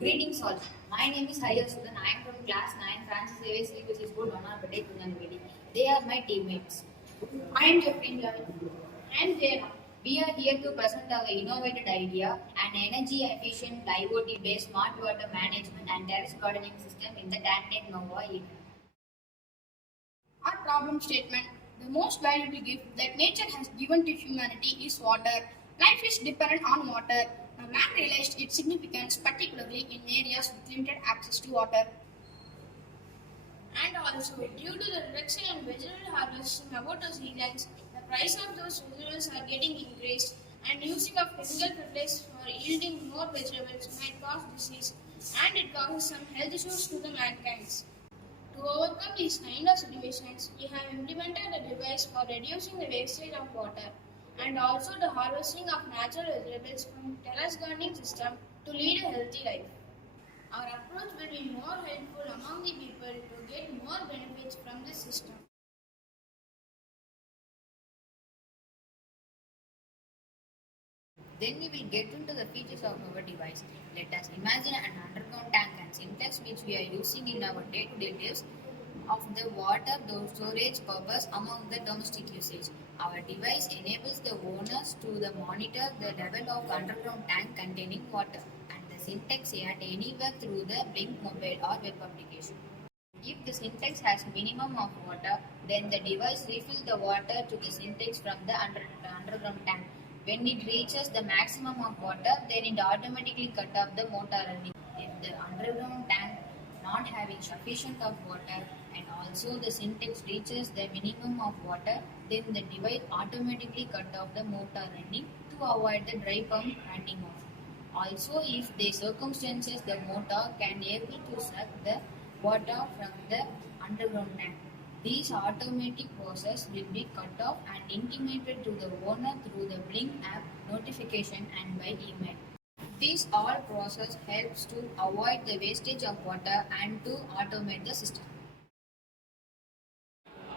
Greetings all. My name is Haya Sudan. I am from class 9 Francis Davis which is good honor Bade Kunjanvedi. They are my teammates. I am Jeffrey Ravi. And they are. We are here to present our innovative idea, an energy efficient IOT based smart water management and terrace gardening system in the TanTechNova2023. Our problem statement: the most valuable gift that nature has given to humanity is water. Life is dependent on water. Now, man realized its significance, particularly in areas with limited access to water. And also, due to the reduction in vegetable harvesting about the seasons, the price of those vegetables are getting increased, and using of chemical fertilizers for yielding more vegetables might cause disease, and it causes some health issues to the mankind. To overcome these kind of situations, we have implemented a device for reducing the wastage of water and also the harvesting of natural vegetables from terrace gardening system to lead a healthy life. Our approach will be more helpful among the people to get more benefits from this system. Then we will get into the features of our device. Let us imagine an underground tank and syntax which we are using in our day-to-day lives of the water storage purpose among the domestic usage. Our device enables the owners to monitor the level of underground tank containing water and the syntax at anywhere through the Blink mobile or web application. If the syntax has minimum of water, then the device refills the water to the syntax from the underground tank. When it reaches the maximum of water, then it automatically cut off the motor running. If the underground tank not having sufficient of water and also the syntax reaches the minimum of water, then the device automatically cut off the motor running to avoid the dry pump running off. Also, if the circumstances the motor can able to suck the water from the underground tank, this automatic process will be cut off and intimated to the owner through the Blink app notification and by email. This all process helps to avoid the wastage of water and to automate the system.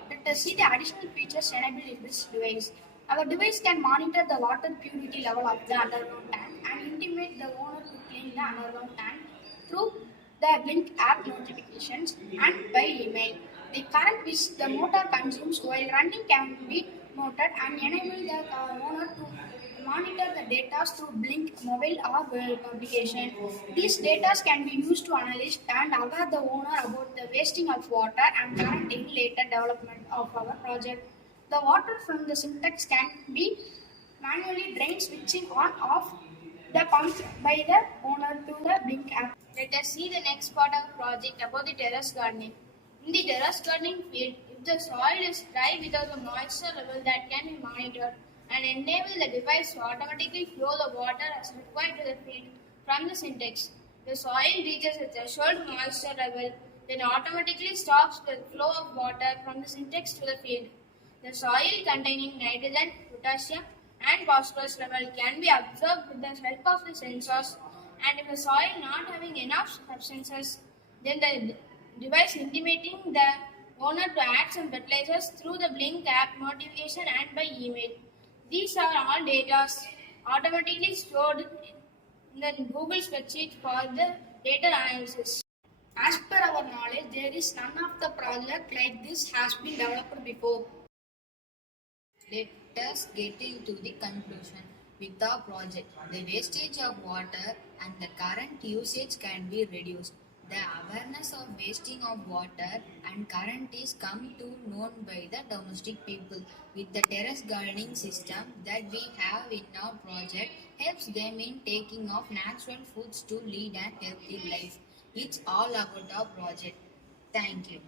Let us see the additional features enabled in this device. Our device can monitor the water purity level of the underground tank and intimate the owner to clean the underground tank through the Blink app notifications and by email. The current which the motor consumes while running can be noted and enable the owner to monitor the data through Blink mobile or web application. These data can be used to analyze and alert the owner about the wasting of water and guaranteeing later development of our project. The water from the syntax can be manually drained, switching on off the pump by the owner to the Blink app. Let us see the next part of the project about the terrace gardening. In the terrace gardening field, if the soil is dry without the moisture level that can be monitored and enable the device to automatically flow the water as required to the field from the syntax. The soil reaches a threshold moisture level, then automatically stops the flow of water from the syntax to the field. The soil containing nitrogen, potassium, and phosphorus level can be observed with the help of the sensors, and if the soil not having enough substances, then the device intimating the owner to add some fertilizers through the Blink app notification and by email. These are all data automatically stored in the Google spreadsheet for the data analysis. As per our knowledge, there is none of the project like this has been developed before. Let us get into the conclusion. With the project, the wastage of water and the current usage can be reduced. The awareness of wasting of water and current is come to known by the domestic people. With the terrace gardening system that we have in our project helps them in taking of natural foods to lead a healthy life. It's all about our project. Thank you.